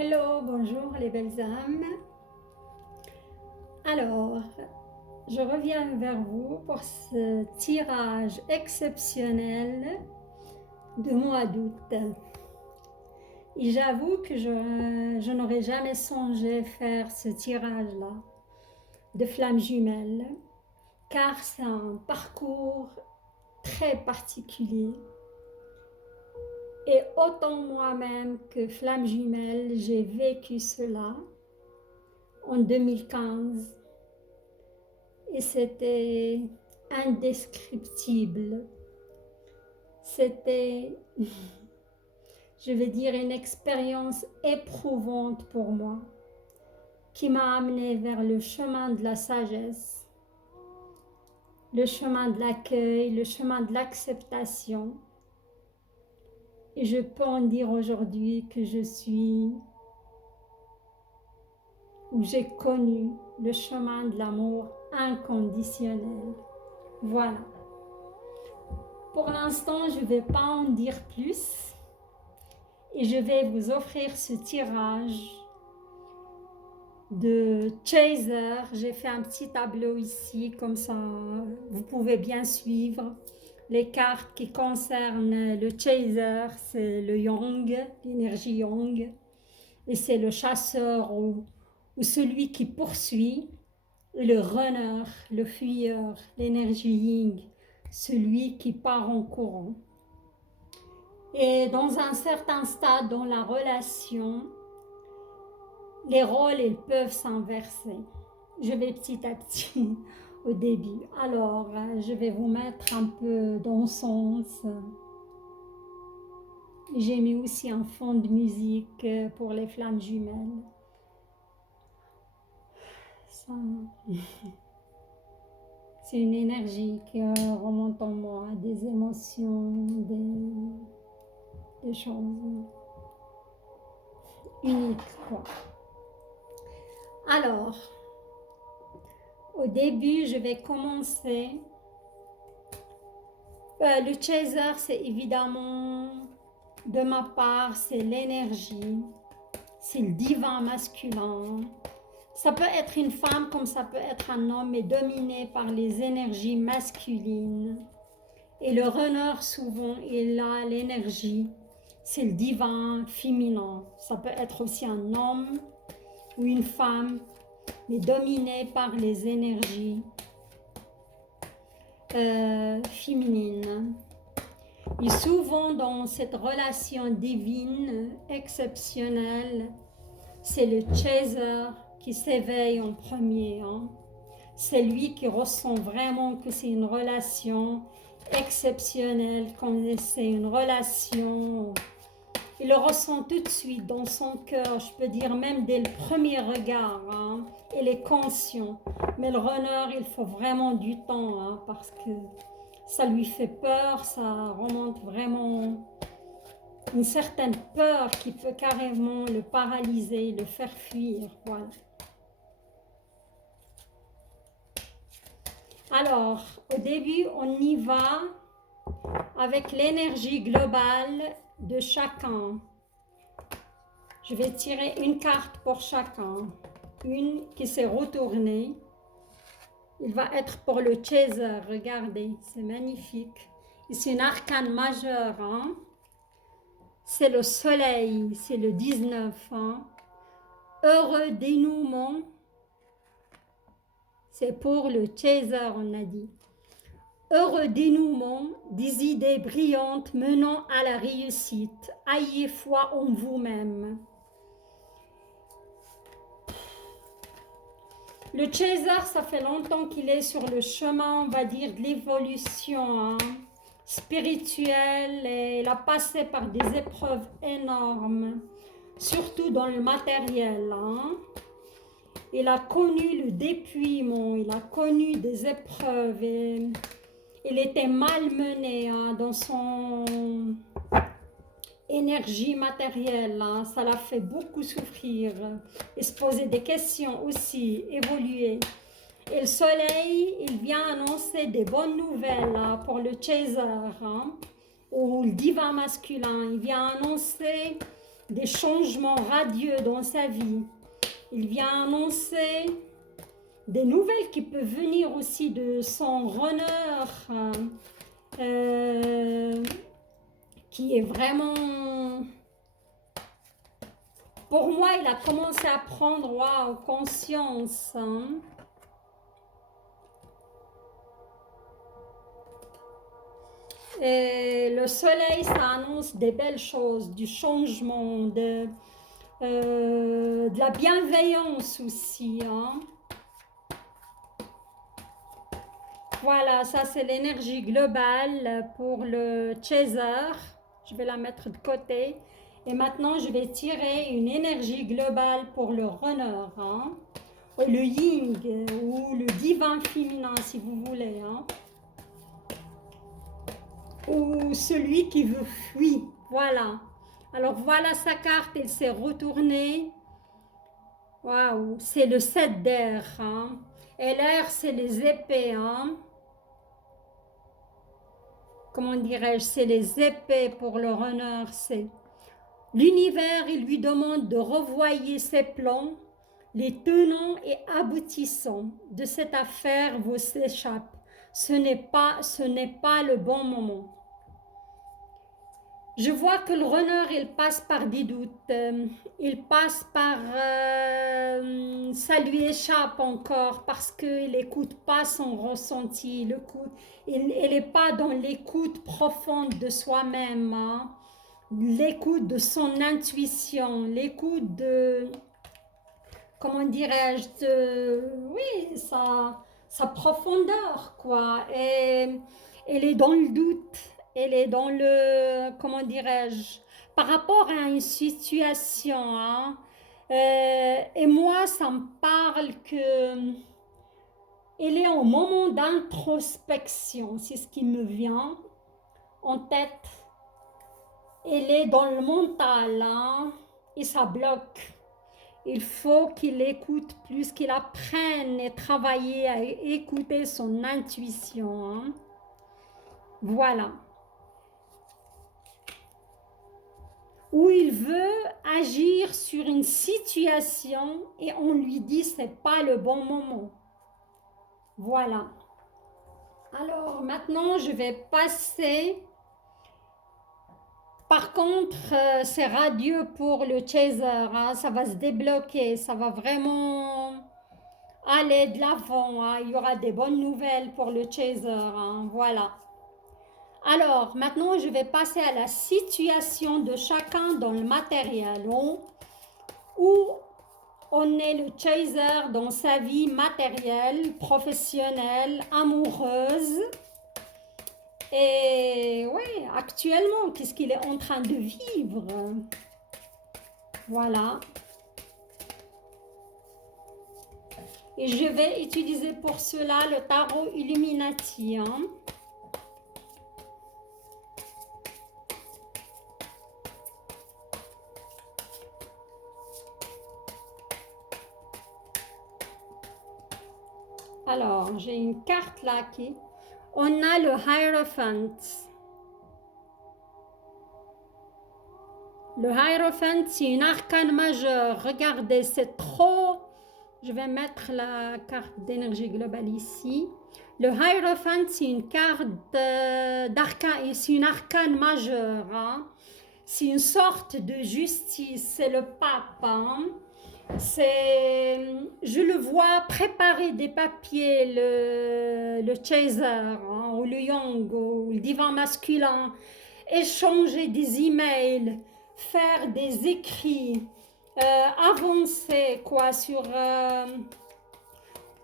Hello, bonjour les belles âmes. Alors, je reviens vers vous pour ce tirage exceptionnel de mois d'août. Et j'avoue que je n'aurais jamais songé faire ce tirage-là de flammes jumelles, car c'est un parcours très particulier. Et autant moi-même que flamme jumelle, j'ai vécu cela en 2015 et c'était indescriptible. C'était, je vais dire, une expérience éprouvante pour moi qui m'a amenée vers le chemin de la sagesse, le chemin de l'accueil, le chemin de l'acceptation. Et je peux en dire aujourd'hui que j'ai connu le chemin de l'amour inconditionnel. Voilà. Pour l'instant, je ne vais pas en dire plus et je vais vous offrir ce tirage de Chaser. J'ai fait un petit tableau ici, comme ça vous pouvez bien suivre. Les cartes qui concernent le Chaser, c'est le Yang, l'énergie Yang, et c'est le chasseur ou celui qui poursuit, et le runner, le fuyeur, l'énergie Yin, celui qui part en courant. Et dans un certain stade dans la relation, les rôles ils peuvent s'inverser. Je vais petit à petit au début. Alors, je vais vous mettre un peu dans le sens. J'ai mis aussi un fond de musique pour les flammes jumelles. Ça, c'est une énergie qui remonte en moi, des émotions, des choses uniques, quoi. Alors, au début, je vais commencer. Le chaser, c'est évidemment, de ma part, c'est l'énergie, c'est le divin masculin. Ça peut être une femme comme ça peut être un homme, mais dominé par les énergies masculines. Et le runner, souvent, il a l'énergie, c'est le divin féminin. Ça peut être aussi un homme ou une femme, mais dominé par les énergies féminines. Et souvent, dans cette relation divine, exceptionnelle, c'est le chaser qui s'éveille en premier. C'est lui qui ressent vraiment que c'est une relation exceptionnelle, qu'on c'est une relation. Il le ressent tout de suite dans son cœur, je peux dire même dès le premier regard. Il est conscient. Mais le runner, il faut vraiment du temps parce que ça lui fait peur, ça remonte vraiment une certaine peur qui peut carrément le paralyser, le faire fuir. Voilà. Alors, au début, on y va avec l'énergie globale de chacun. Je vais tirer une carte pour chacun. Une qui s'est retournée. Il va être pour le chaser. Regardez, c'est magnifique. C'est une arcane majeure. C'est le soleil, c'est le 19. Heureux dénouement. C'est pour le chaser, on a dit. Heureux dénouement des idées brillantes menant à la réussite. Ayez foi en vous-même. Le chaser, ça fait longtemps qu'il est sur le chemin, on va dire, de l'évolution spirituelle. Et il a passé par des épreuves énormes, surtout dans le matériel. Il a connu le dépouillement, il a connu des épreuves. Et il était malmené dans son énergie matérielle. Ça l'a fait beaucoup souffrir. Et se poser des questions aussi, évoluer. Et le soleil, il vient annoncer des bonnes nouvelles pour le chaser, ou le divin masculin. Il vient annoncer des changements radieux dans sa vie. Il vient annoncer des nouvelles qui peuvent venir aussi de son runner, qui est vraiment... Pour moi, il a commencé à prendre conscience. Et le soleil, ça annonce des belles choses, du changement, de la bienveillance aussi. Voilà, ça c'est l'énergie globale pour le chaser. Je vais la mettre de côté. Et maintenant, je vais tirer une énergie globale pour le runner. Le yin ou le divin féminin si vous voulez. Ou celui qui veut fuir. Voilà. Alors voilà sa carte, elle s'est retournée. Waouh, c'est le 7 d'air. Et l'air, c'est les épées. Comment dirais-je, c'est les épées pour le runner. C'est l'univers, il lui demande de revoyer ses plans, les tenants et aboutissants de cette affaire vous s'échappent. Ce n'est pas le bon moment. Je vois que le runner, il passe par des doutes, il passe par... ça lui échappe encore parce qu'il n'écoute pas son ressenti, il n'est pas dans l'écoute profonde de soi-même, l'écoute de son intuition, l'écoute de... Comment dirais-je, oui, sa profondeur, quoi. Et elle est dans le doute. Elle est dans le, comment dirais-je, par rapport à une situation. Et moi, ça me parle que elle est en moment d'introspection, c'est ce qui me vient en tête. Elle est dans le mental et ça bloque. Il faut qu'il écoute plus, qu'il apprenne et travaille à écouter son intuition. Voilà. Où il veut agir sur une situation et on lui dit c'est pas le bon moment. Voilà. Alors maintenant je vais passer. Par contre c'est radieux pour le chaser, ça va se débloquer, ça va vraiment aller de l'avant, il y aura des bonnes nouvelles pour le chaser, voilà. Alors, maintenant, je vais passer à la situation de chacun dans le matériel. Où on est le chaser dans sa vie matérielle, professionnelle, amoureuse. Et oui, actuellement, qu'est-ce qu'il est en train de vivre? Voilà. Et je vais utiliser pour cela le tarot Illuminati. Alors, j'ai une carte là qui... On a le Hierophant. Le Hierophant, c'est une arcane majeure. Regardez, c'est trop... Je vais mettre la carte d'énergie globale ici. Le Hierophant, c'est une carte d'arcane, c'est une arcane majeure. C'est une sorte de justice, c'est le pape. Je le vois préparer des papiers, le chaser, ou le yang, ou le divin masculin, échanger des emails, faire des écrits, avancer quoi sur...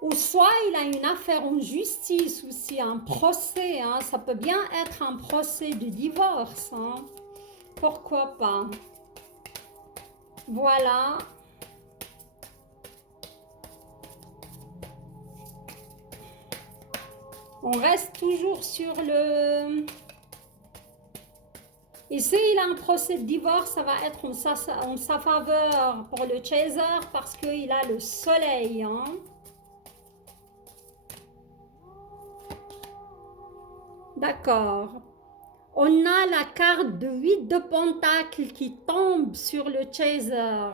ou soit il a une affaire en justice aussi, un procès, ça peut bien être un procès de divorce, pourquoi pas. Voilà. On reste toujours sur le... Ici, il a un procès de divorce, ça va être en sa faveur pour le chaser parce qu'il a le soleil. D'accord. On a la carte de 8 de pentacles qui tombe sur le chaser.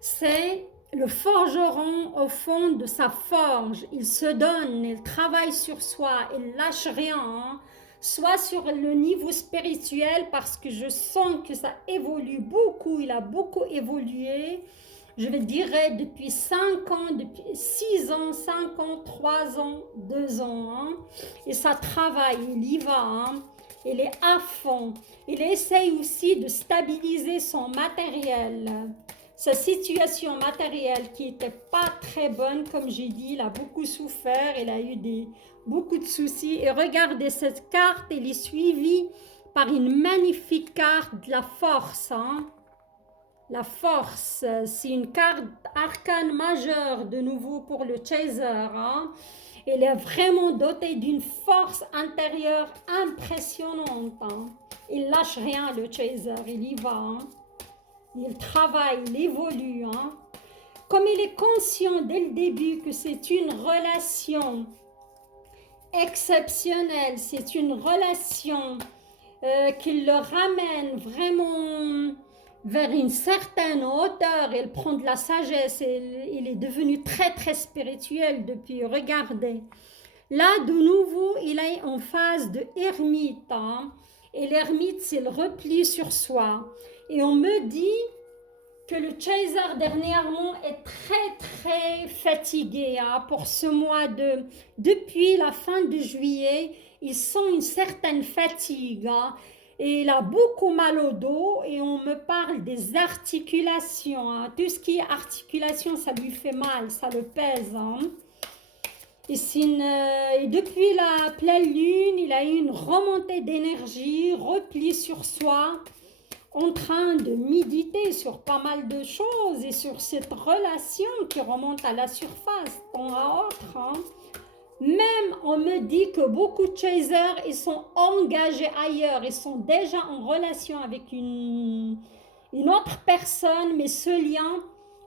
C'est le forgeron au fond de sa forge. Il se donne, il travaille sur soi, il lâche rien. Hein. Soit sur le niveau spirituel parce que je sens que ça évolue beaucoup, il a beaucoup évolué. Je dirais depuis 5 ans, depuis 6 ans, 5 ans, 3 ans, 2 ans. Hein. Et ça travaille, il y va. Hein. Il est à fond. Il essaye aussi de stabiliser son matériel. Sa situation matérielle qui n'était pas très bonne, comme j'ai dit, il a beaucoup souffert, il a eu beaucoup de soucis. Et regardez, cette carte, elle est suivie par une magnifique carte de la force. Hein. La force, c'est une carte arcane majeure de nouveau pour le chaser. Hein. Il est vraiment doté d'une force intérieure impressionnante. Hein. Il lâche rien, le chaser, il y va. Hein. Il travaille, il évolue. Hein. Comme il est conscient dès le début que c'est une relation exceptionnelle, c'est une relation qui le ramène vraiment vers une certaine hauteur, il prend de la sagesse, il est devenu très très spirituel depuis, regardez. Là, de nouveau, il est en phase de ermite. Hein, et l'ermite, c'est le repli sur soi. Et on me dit que le chaser dernièrement est très très fatigué hein, pour ce mois depuis la fin de juillet, il sent une certaine fatigue. Hein, et il a beaucoup mal au dos et on me parle des articulations. Hein. Tout ce qui est articulation, ça lui fait mal, ça le pèse. Hein. Et depuis la pleine lune, il a eu une remontée d'énergie, repli sur soi, en train de méditer sur pas mal de choses et sur cette relation qui remonte à la surface, temps à autre. Hein. Même on me dit que beaucoup de chasers, ils sont engagés ailleurs, ils sont déjà en relation avec une autre personne, mais ce lien,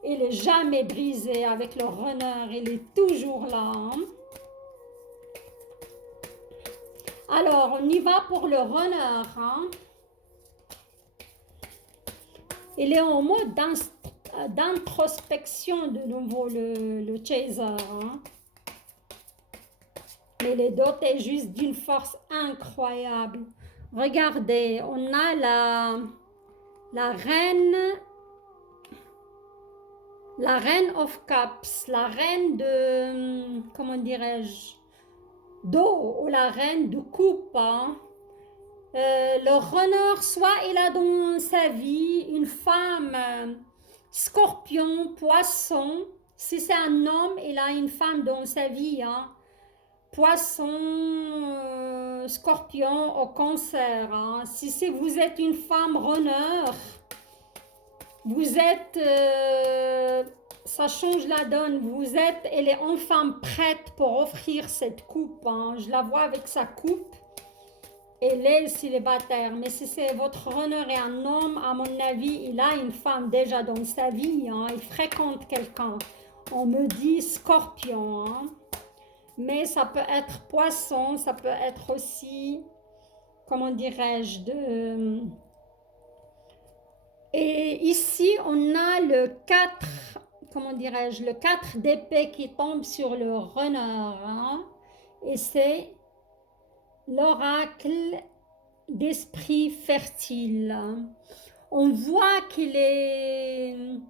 il n'est jamais brisé avec le runner, il est toujours là. Hein. Alors, on y va pour le runner. Hein. Il est en mode d'introspection de nouveau, le chaser. Hein. Mais il est doté juste d'une force incroyable. Regardez, on a la reine of cups, la reine de, comment dirais-je, d'eau ou la reine de coupe. Hein. Le runner, soit il a dans sa vie une femme scorpion, poisson. Si c'est un homme, il a une femme dans sa vie. Hein. Poisson, scorpion au cancer. Hein. Si vous êtes une femme runner, vous êtes, ça change la donne, elle est enfin prête pour offrir cette coupe. Hein. Je la vois avec sa coupe. Elle est célibataire, mais si c'est votre runner et un homme, à mon avis, il a une femme déjà dans sa vie, hein, il fréquente quelqu'un. On me dit scorpion, hein. Mais ça peut être poisson, ça peut être aussi, comment dirais-je, Et ici, on a le 4, comment dirais-je, le 4 d'épée qui tombe sur le runner, hein, et c'est l'oracle d'esprit fertile. On voit qu'il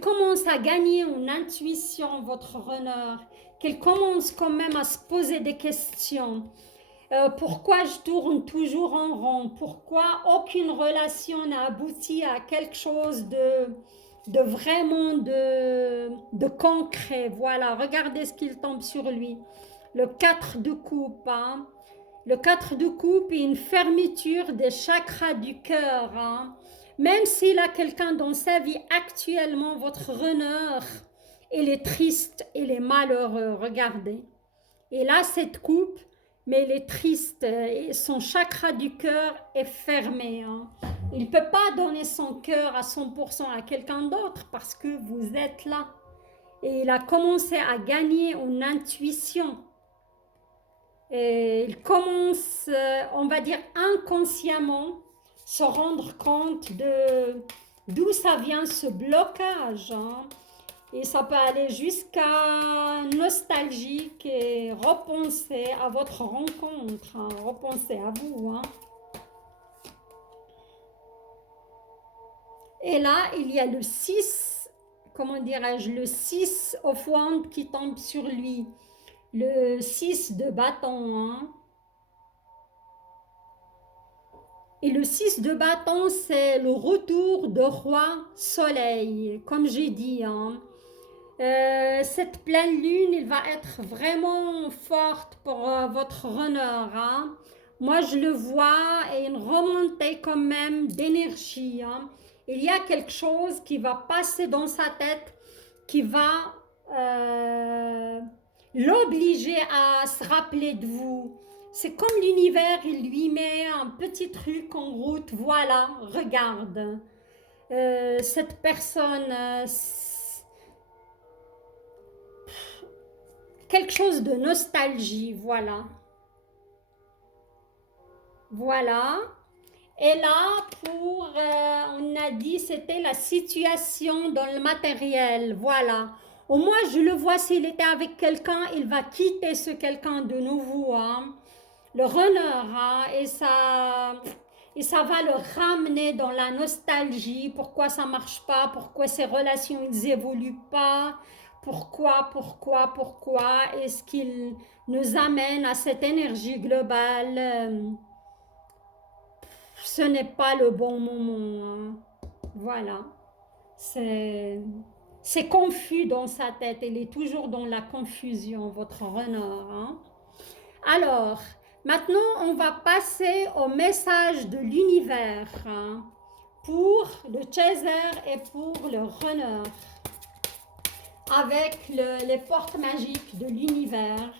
commence à gagner en intuition, votre runner, qu'il commence quand même à se poser des questions. Pourquoi je tourne toujours en rond? Pourquoi aucune relation n'a abouti à quelque chose de vraiment de concret? Voilà, regardez ce qu'il tombe sur lui. Le 4 de coupe, hein. Le 4 de coupe est une fermeture des chakras du cœur. Hein. Même s'il a quelqu'un dans sa vie actuellement, votre runner, il est triste, il est malheureux, regardez. Il a cette coupe, mais il est triste, et son chakra du cœur est fermé. Hein. Il ne peut pas donner son cœur à 100% à quelqu'un d'autre parce que vous êtes là. Et il a commencé à gagner en intuition. Et ils commencent, on va dire inconsciemment, se rendre compte de d'où ça vient ce blocage, hein. Et ça peut aller jusqu'à nostalgique et repenser à votre rencontre, hein, repenser à vous, hein. Et là, il y a le 6, comment dirais-je, le 6 of Wands qui tombe sur lui. Le 6 de bâton, hein. Et le 6 de bâton, c'est le retour de roi soleil, comme j'ai dit, hein. Cette pleine lune, il va être vraiment forte pour votre honneur, hein. Moi, je le vois et une remontée quand même d'énergie, hein. Il y a quelque chose qui va passer dans sa tête, qui va euh, l'obliger à se rappeler de vous. C'est comme l'univers, il lui met un petit truc en route. Voilà, regarde. Cette personne, quelque chose de nostalgie, voilà. Voilà. Et là, on a dit, c'était la situation dans le matériel, voilà. Au moins, je le vois, s'il était avec quelqu'un, il va quitter ce quelqu'un de nouveau, hein. Le runner, hein, et ça va le ramener dans la nostalgie. Pourquoi ça marche pas? Pourquoi ces relations ils évoluent pas? Pourquoi? Est-ce qu'il nous amène à cette énergie globale? Ce n'est pas le bon moment, hein. Voilà. C'est c'est confus dans sa tête. Elle est toujours dans la confusion, votre runner, hein. Alors, maintenant, on va passer au message de l'univers, hein, pour le chaser et pour le runner, avec les portes magiques de l'univers.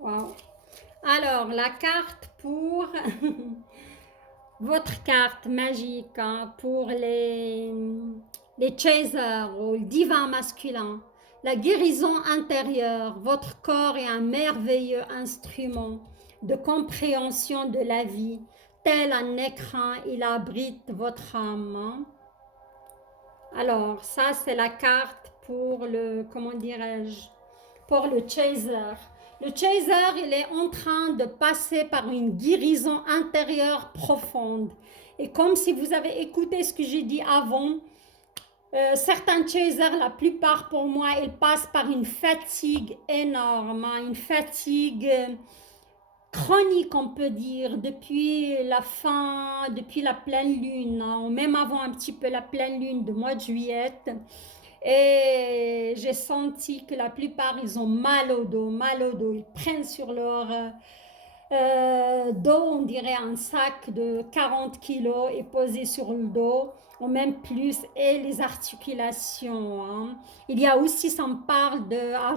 Wow. Alors, la carte pour votre carte magique, hein, pour les chasers ou le divin masculin. La guérison intérieure, votre corps est un merveilleux instrument de compréhension de la vie. Tel un écran, il abrite votre âme, hein. Alors, ça c'est la carte pour le, comment dirais-je, pour le chaser. Le chaser, il est en train de passer par une guérison intérieure profonde. Et comme si vous avez écouté ce que j'ai dit avant, certains chasers, la plupart pour moi, ils passent par une fatigue énorme, hein, une fatigue chronique, on peut dire, depuis la fin, depuis la pleine lune, hein, ou même avant un petit peu la pleine lune de mois de juillet. Et j'ai senti que la plupart, ils ont mal au dos, mal au dos. Ils prennent sur leur dos, on dirait un sac de 40 kilos et posé sur le dos, ou même plus, et les articulations, hein. Il y a aussi, ça me parle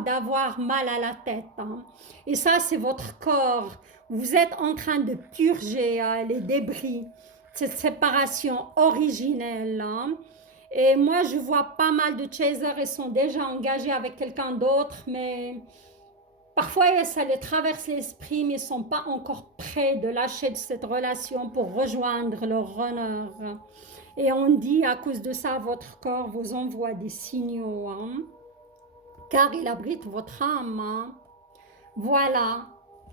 d'avoir mal à la tête, hein. Et ça, c'est votre corps. Vous êtes en train de purger, hein, les débris, cette séparation originelle, hein. Et moi, je vois pas mal de chasers, ils sont déjà engagés avec quelqu'un d'autre, mais parfois ça les traverse l'esprit, mais ils ne sont pas encore prêts de lâcher cette relation pour rejoindre leur runner. Et on dit à cause de ça, votre corps vous envoie des signaux, hein, car il abrite votre âme, hein. Voilà,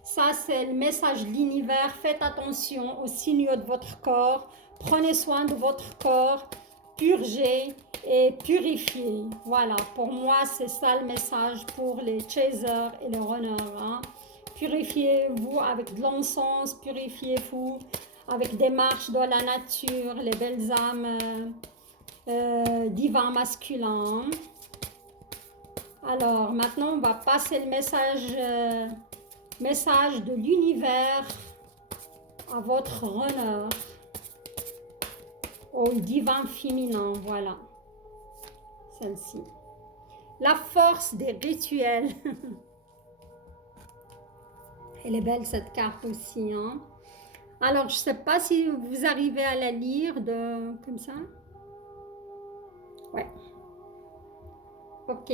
ça c'est le message de l'univers. Faites attention aux signaux de votre corps, prenez soin de votre corps, purgez et purifiez. Voilà, pour moi c'est ça le message pour les chasers et les runners, hein. Purifiez-vous avec de l'encens, purifiez-vous avec des marches dans la nature, les belles âmes divins masculins. Alors, maintenant, on va passer le message de l'univers à votre honneur, au divin féminin, voilà, celle-ci. La force des rituels. Elle est belle cette carte aussi, hein. Alors, je ne sais pas si vous arrivez à la lire comme ça. Ouais. Ok.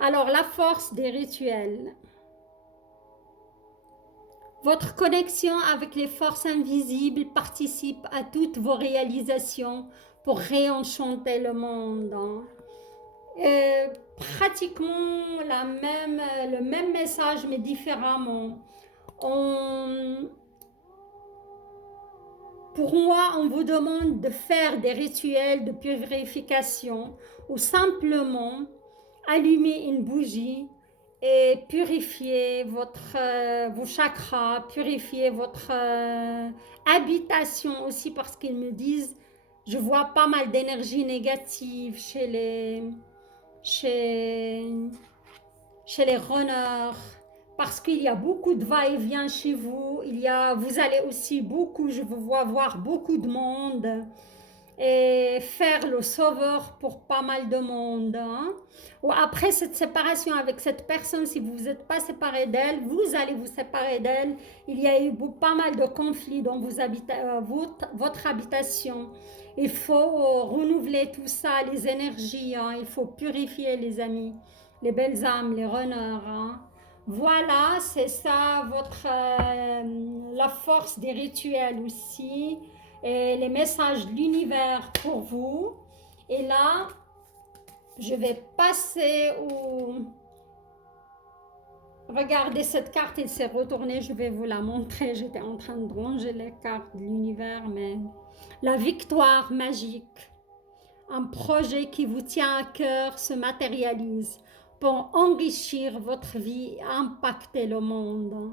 Alors, la force des rituels. Votre connexion avec les forces invisibles participe à toutes vos réalisations pour réenchanter le monde, hein. Pratiquement le même message, mais différemment. Pour moi, on vous demande de faire des rituels de purification ou simplement allumer une bougie et purifier vos chakras, purifier votre habitation aussi, parce qu'ils me disent, je vois pas mal d'énergie négative chez les runners, parce qu'il y a beaucoup de va-et-vient chez vous. Vous allez aussi beaucoup, je vous vois voir beaucoup de monde et faire le sauveur pour pas mal de monde, hein. Ou après cette séparation avec cette personne, si vous n'êtes pas séparé d'elle, vous allez vous séparer d'elle. Il y a eu pas mal de conflits dans votre habitation. Il faut renouveler tout ça, les énergies, hein. Il faut purifier, les amis, les belles âmes, les runners, hein. Voilà, c'est ça la force des rituels aussi, et les messages de l'univers pour vous. Et là, je vais passer Regardez cette carte, elle s'est retournée, je vais vous la montrer. J'étais en train de ranger les cartes de l'univers, mais la victoire magique. Un projet qui vous tient à cœur se matérialise pour enrichir votre vie et impacter le monde.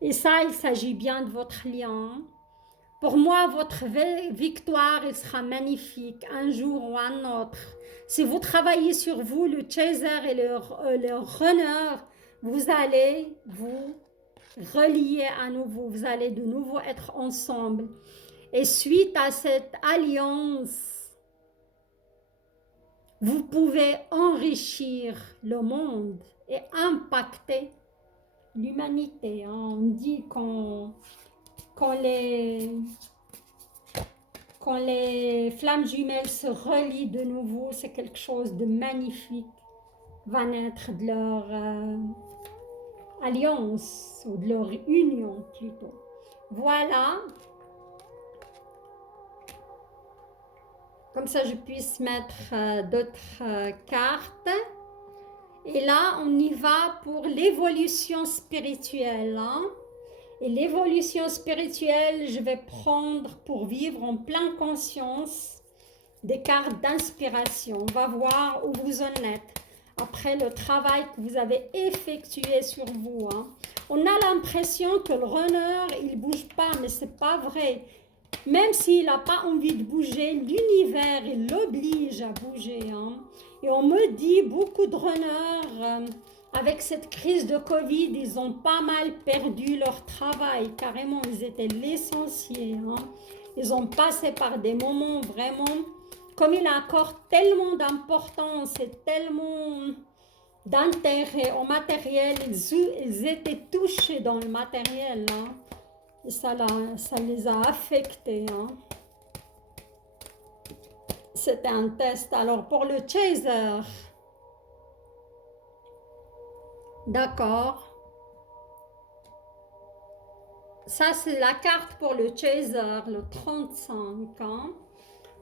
Et ça, il s'agit bien de votre lien. Pour moi, votre victoire, elle sera magnifique un jour ou un autre. Si vous travaillez sur vous, le chaser et le runner, vous allez vous relier à nouveau. Vous allez de nouveau être ensemble. Et suite à cette alliance, vous pouvez enrichir le monde et impacter l'humanité. On dit quand les flammes jumelles se relient de nouveau, c'est quelque chose de magnifique va naître de leur alliance ou de leur union plutôt. Voilà. Comme ça, je puisse mettre d'autres cartes. Et là, on y va pour l'évolution spirituelle, hein. Et l'évolution spirituelle, je vais prendre pour vivre en pleine conscience des cartes d'inspiration. On va voir où vous en êtes après le travail que vous avez effectué sur vous, hein. On a l'impression que le runner, il ne bouge pas, mais ce n'est pas vrai. Même s'il n'a pas envie de bouger, l'univers, il l'oblige à bouger, hein. Et on me dit, beaucoup de runners, avec cette crise de Covid, ils ont pas mal perdu leur travail. Carrément, ils étaient licenciés, hein. Ils ont passé par des moments vraiment, comme il accorde tellement d'importance et tellement d'intérêt au matériel, ils étaient touchés dans le matériel, hein. Et ça les a affectés, hein. C'était un test. Alors, pour le chaser, d'accord. Ça, c'est la carte pour le chaser, le 35, hein.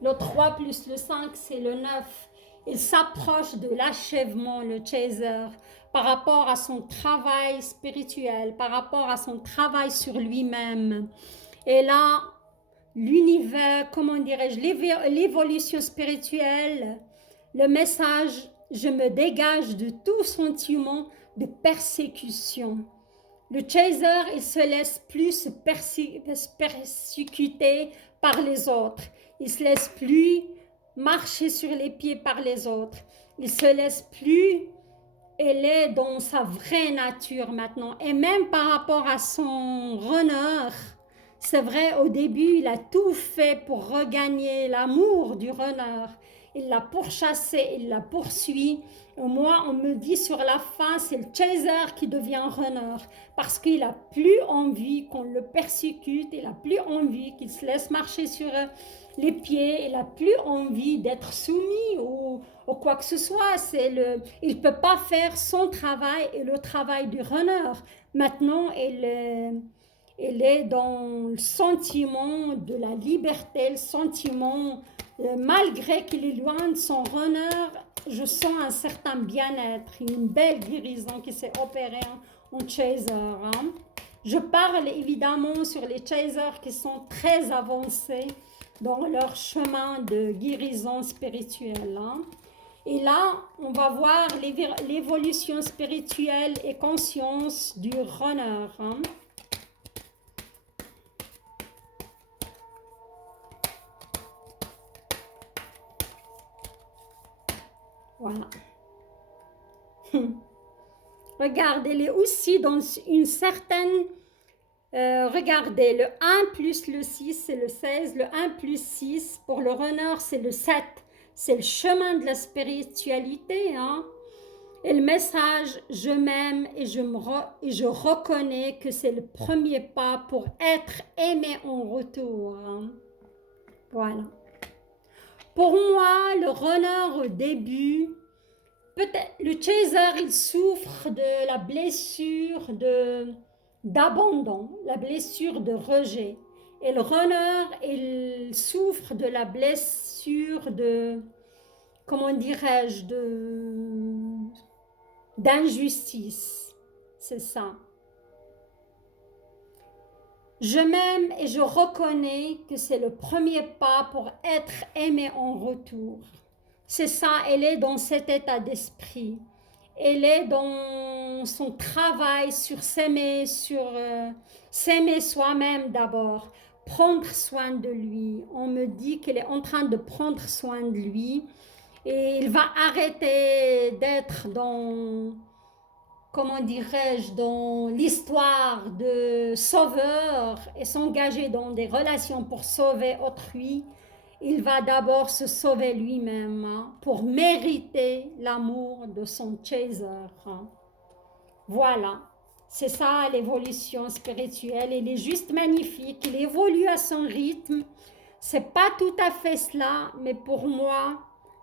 Le 3 plus le 5, c'est le 9. Il s'approche de l'achèvement, le chaser, par rapport à son travail spirituel, par rapport à son travail sur lui-même. Et là, l'univers, comment dirais-je, l'évolution spirituelle le message, je me dégage de tout sentiment de persécution. Le chaser, il se laisse plus se persécuter par les autres. Il se laisse plus marcher sur les pieds par les autres. Il se laisse plus, elle est dans sa vraie nature maintenant. Et même par rapport à son runner, c'est vrai, au début, il a tout fait pour regagner l'amour du runner. Il l'a pourchassé, il l'a poursuivi. Et moi, on me dit sur la fin, c'est le chaser qui devient runner. Parce qu'il n'a plus envie qu'on le persécute, il n'a plus envie qu'il se laisse marcher sur les pieds, il n'a plus envie d'être soumis ou quoi que ce soit. Il ne peut pas faire son travail et le travail du runner. Maintenant, elle est dans le sentiment de la liberté, le sentiment, malgré qu'il est loin de son runner, je sens un certain bien-être, une belle guérison qui s'est opérée en chaser. Hein. Je parle évidemment sur les chasers qui sont très avancés dans leur chemin de guérison spirituelle. Hein. Et là, on va voir l'évolution spirituelle et conscience du runner. Hein. Voilà. Regardez, elle est aussi dans une certaine... regardez, le 1 plus le 6, c'est le 16. Le 1 plus 6, pour le runner, c'est le 7. C'est le chemin de la spiritualité. Hein? Et le message, je m'aime et je reconnais que c'est le premier pas pour être aimé en retour. Hein? Voilà. Pour moi, le runner au début, peut-être le chaser, il souffre de la blessure d'abandon, la blessure de rejet. Et le runner, il souffre de la blessure de, comment dirais-je, d'injustice. C'est ça. Je m'aime et je reconnais que c'est le premier pas pour être aimé en retour. C'est ça, elle est dans cet état d'esprit. Elle est dans son travail sur s'aimer soi-même d'abord, prendre soin de lui. On me dit qu'elle est en train de prendre soin de lui et il va arrêter d'être dans, comment dirais-je, dans l'histoire de sauveur et s'engager dans des relations pour sauver autrui. Il va d'abord se sauver lui-même hein, pour mériter l'amour de son chaser. Hein. Voilà, c'est ça l'évolution spirituelle. Elle est juste magnifique, il évolue à son rythme. C'est pas tout à fait cela, mais pour moi,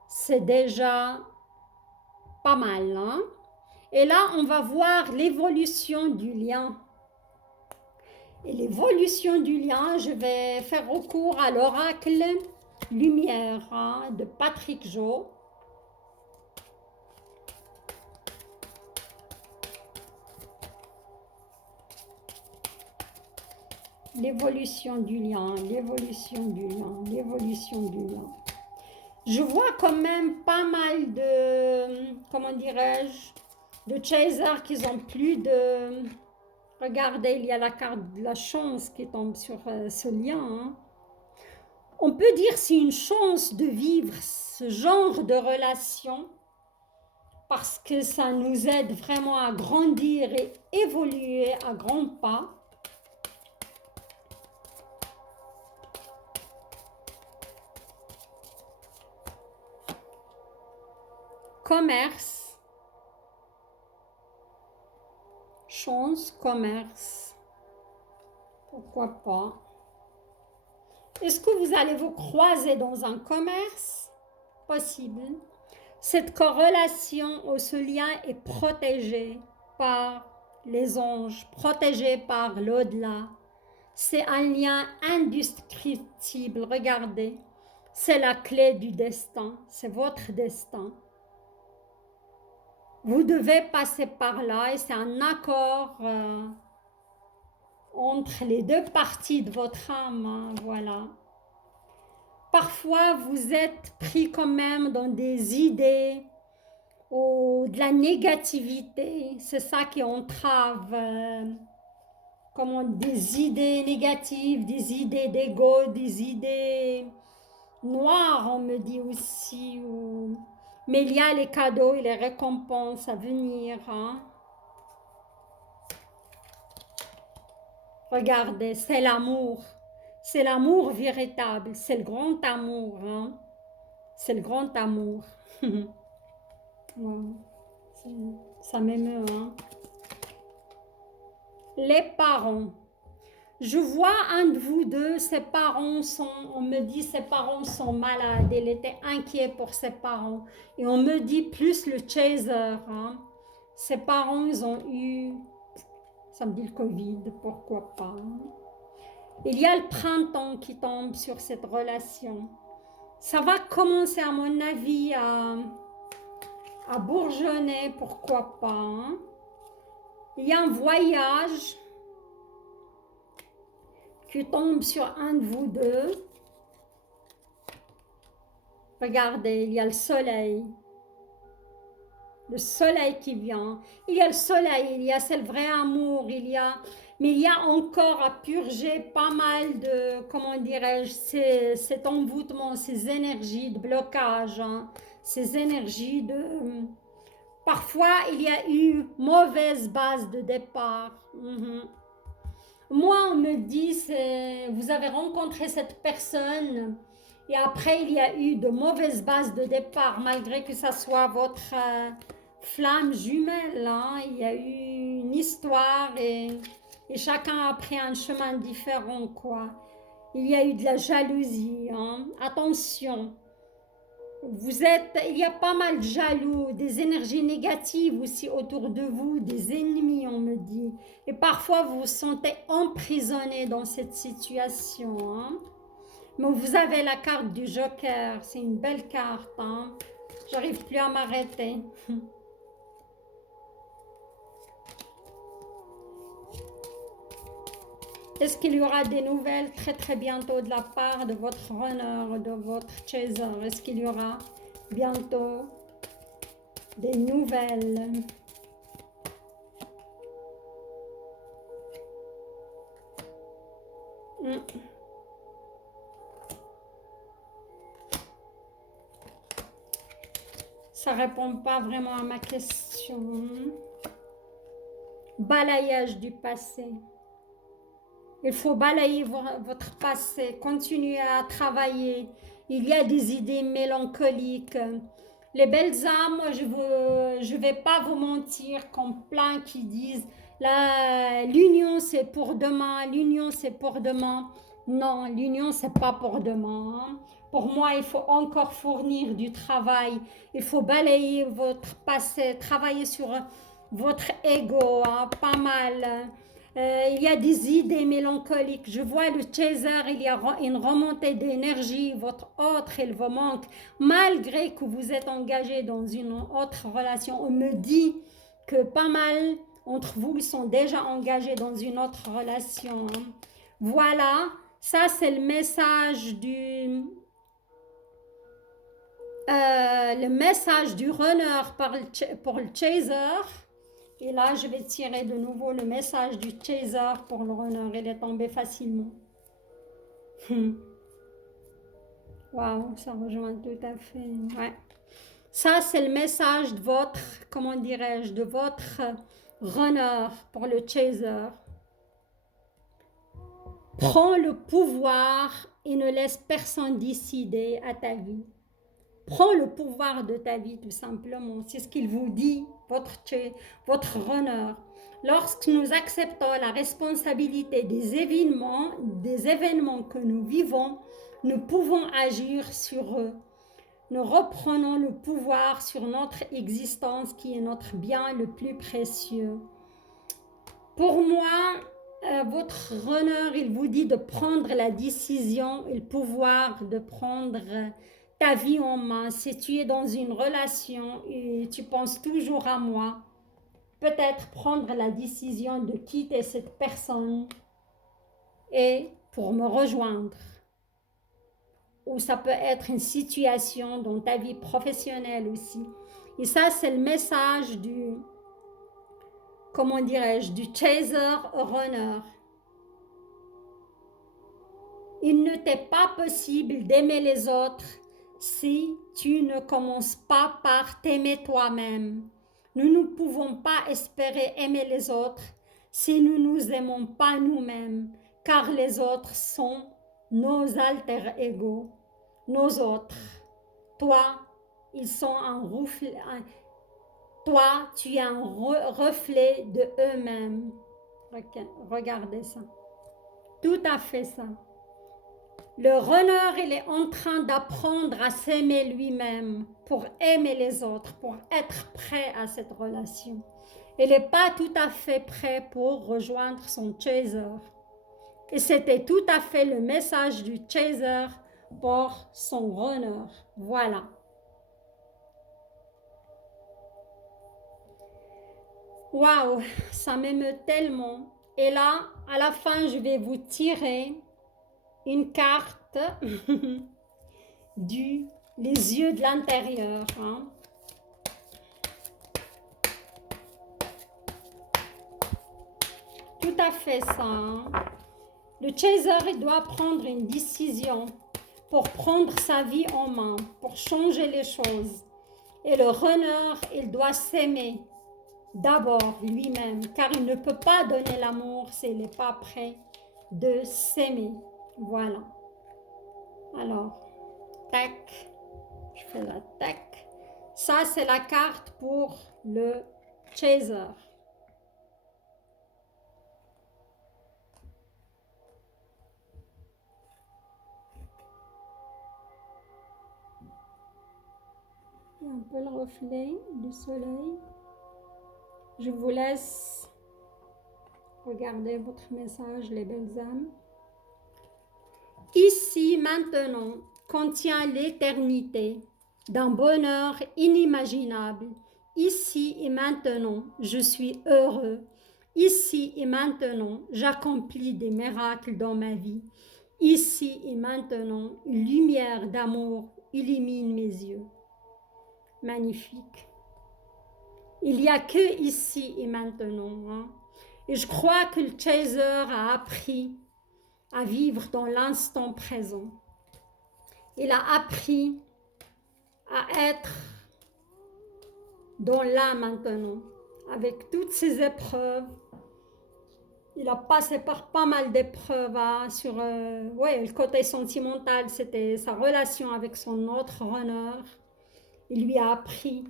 c'est déjà pas mal. Hein. Et là, on va voir l'évolution du lien. Et l'évolution du lien, je vais faire recours à l'oracle Lumière hein, de Patrick Jo. L'évolution du lien, l'évolution du lien, l'évolution du lien. Je vois quand même pas mal de, comment dirais-je, de chasers qui ont plus de... Regardez, il y a la carte de la chance qui tombe sur ce lien. Hein. On peut dire c'est une chance de vivre ce genre de relation parce que ça nous aide vraiment à grandir et évoluer à grands pas. Commerce, chance, commerce, pourquoi pas. Est-ce que vous allez vous croiser dans un commerce? Possible. Cette corrélation ou ce lien est protégé par les anges, protégé par l'au-delà. C'est un lien indescriptible, regardez. C'est la clé du destin, c'est votre destin. Vous devez passer par là et c'est un accord entre les deux parties de votre âme, hein, voilà. Parfois, vous êtes pris quand même dans des idées ou de la négativité. C'est ça qui entrave, comment, des idées négatives, des idées d'ego, des idées noires, on me dit aussi. Mais il y a les cadeaux et les récompenses à venir. Hein. Regardez, c'est l'amour. C'est l'amour véritable. C'est le grand amour. Hein. C'est le grand amour. Wow. Ça m'émeut. Hein. Les parents. Je vois un de vous deux, ses parents sont, on me dit ses parents sont malades. Il était inquiet pour ses parents. Et on me dit plus le chaser. Hein. Ses parents, ils ont eu, ça me dit le Covid, pourquoi pas. Hein. Il y a le printemps qui tombe sur cette relation. Ça va commencer, à mon avis, à bourgeonner, pourquoi pas. Hein. Il y a un voyage qui tombe sur un de vous deux. Regardez, il y a le soleil. Le soleil qui vient. Il y a le soleil, il y a c'est le vrai amour, mais il y a encore à purger pas mal de, comment dirais-je, cet envoûtement, ces énergies de blocage, hein, ces énergies de... Parfois, il y a eu mauvaise base de départ. Moi, on me dit, vous avez rencontré cette personne et après, il y a eu de mauvaises bases de départ, malgré que ça soit votre flamme jumelle. Hein. Il y a eu une histoire et chacun a pris un chemin différent, quoi. Il y a eu de la jalousie. Hein. Attention. Il y a pas mal de jaloux, des énergies négatives aussi autour de vous, des ennemis, on me dit. Et parfois, vous vous sentez emprisonné dans cette situation. Hein. Mais vous avez la carte du Joker, c'est une belle carte. Hein. J'arrive plus à m'arrêter. Est-ce qu'il y aura des nouvelles très très bientôt de la part de votre runner, de votre chaser? Est-ce qu'il y aura bientôt des nouvelles? Ça répond pas vraiment à ma question. Balayage du passé. Il faut balayer votre passé, continuer à travailler. Il y a des idées mélancoliques. Les belles âmes, je vais pas vous mentir, comme plein qui disent l'union c'est pour demain, l'union c'est pour demain. Non, l'union c'est pas pour demain. Hein. Pour moi, il faut encore fournir du travail. Il faut balayer votre passé, travailler sur votre ego, hein, pas mal. Il y a des idées mélancoliques. Je vois le chaser, il y a une remontée d'énergie. Votre autre, il vous manque. Malgré que vous êtes engagé dans une autre relation, on me dit que pas mal entre vous sont déjà engagés dans une autre relation. Hein. Voilà, ça c'est le message du runner pour le chaser. Et là, je vais tirer de nouveau le message du chaser pour le runner. Il est tombé facilement. Waouh, ça rejoint tout à fait. Ouais. Ça, c'est le message de votre, comment dirais-je, de votre runner pour le chaser. Prends le pouvoir et ne laisse personne décider à ta vie. Prends le pouvoir de ta vie, tout simplement. C'est ce qu'il vous dit, votre runner. Lorsque nous acceptons la responsabilité des événements que nous vivons, nous pouvons agir sur eux. Nous reprenons le pouvoir sur notre existence qui est notre bien le plus précieux. Pour moi, votre runner, il vous dit de prendre la décision et le pouvoir de prendre ta vie en main. Si tu es dans une relation et tu penses toujours à moi, peut-être prendre la décision de quitter cette personne et pour me rejoindre. ou ça peut être une situation dans ta vie professionnelle aussi. Et ça, c'est le message du, comment dirais-je, du chaser-runner. Il ne t'est pas possible d'aimer les autres si tu ne commences pas par t'aimer toi-même. Nous ne pouvons pas espérer aimer les autres si nous ne nous aimons pas nous-mêmes, car les autres sont nos alter ego, nos autres. Toi, ils sont un reflet, toi, tu es un reflet de eux-mêmes. Regardez ça. Tout à fait ça. Le runner, il est en train d'apprendre à s'aimer lui-même pour aimer les autres, pour être prêt à cette relation. Il n'est pas tout à fait prêt pour rejoindre son chaser. Et c'était tout à fait le message du chaser pour son runner. Voilà. Waouh, ça m'émeut tellement. Et là, à la fin, je vais vous tirer une carte les yeux de l'intérieur. Hein. Tout à fait ça. Hein. Le chaser, il doit prendre une décision pour prendre sa vie en main, pour changer les choses. Et le runner, il doit s'aimer d'abord lui-même, car il ne peut pas donner l'amour s'il n'est pas prêt de s'aimer. Voilà. Alors, tac, je fais la tac. Ça, c'est la carte pour le chaser. Il y a un peu le reflet du soleil. Je vous laisse regarder votre message, les belles âmes. Ici, maintenant, contient l'éternité d'un bonheur inimaginable. Ici et maintenant, je suis heureux. Ici et maintenant, j'accomplis des miracles dans ma vie. Ici et maintenant, une lumière d'amour illumine mes yeux. Magnifique. Il n'y a que ici et maintenant. Hein. Et je crois que le chaser a appris à vivre dans l'instant présent. Il a appris à être dans là maintenant, avec toutes ces épreuves. Il a passé par pas mal d'épreuves hein, sur le côté sentimental, c'était sa relation avec son autre runner. Il lui a appris,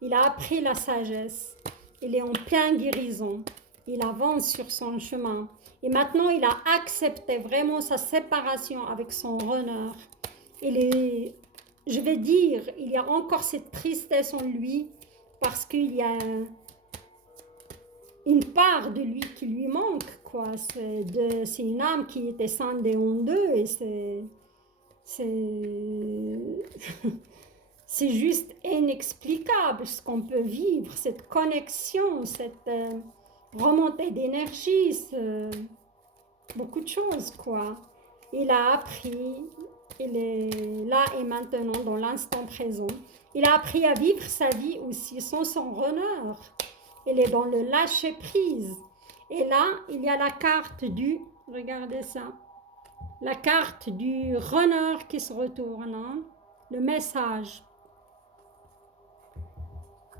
il a appris la sagesse. Il est en pleine guérison. Il avance sur son chemin. Et maintenant, il a accepté vraiment sa séparation avec son runner. Je vais dire, il y a encore cette tristesse en lui parce qu'il y a une part de lui qui lui manque. Quoi. C'est une âme qui était scindée en deux et c'est juste inexplicable ce qu'on peut vivre, cette connexion, cette remontée d'énergie, beaucoup de choses, quoi. Il a appris, il est là et maintenant dans l'instant présent. Il a appris à vivre sa vie aussi sans son runner. Il est dans le lâcher-prise. Et là, il y a la carte du, regardez ça, la carte du runner qui se retourne, hein, le message.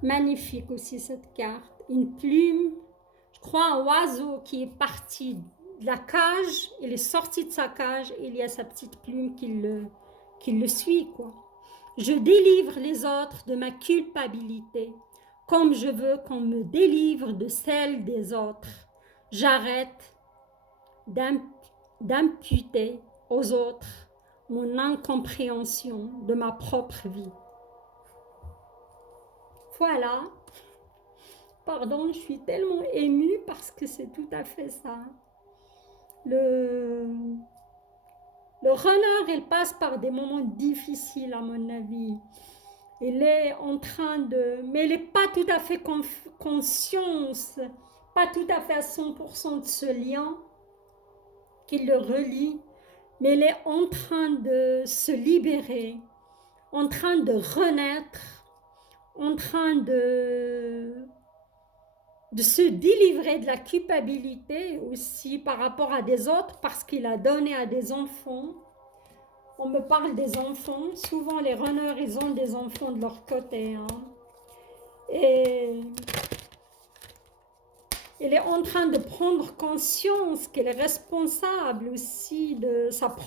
Magnifique aussi cette carte. Une plume, je crois un oiseau qui est parti de la cage, il est sorti de sa cage, et il y a sa petite plume qui le suit, quoi. Je délivre les autres de ma culpabilité, comme je veux qu'on me délivre de celle des autres. J'arrête d'imputer aux autres mon incompréhension de ma propre vie. Voilà. Pardon, je suis tellement émue parce que c'est tout à fait ça. Le runner, il passe par des moments difficiles à mon avis. Il est en train de... Mais il n'est pas tout à fait conscience, pas tout à fait à 100% de ce lien qui le relie mais il est en train de se libérer, en train de renaître, en train de se délivrer de la culpabilité aussi par rapport à des autres parce qu'il a donné à des enfants. On me parle des enfants, souvent les runners, ils ont des enfants de leur côté. Hein. Et il est en train de prendre conscience qu'il est responsable aussi de sa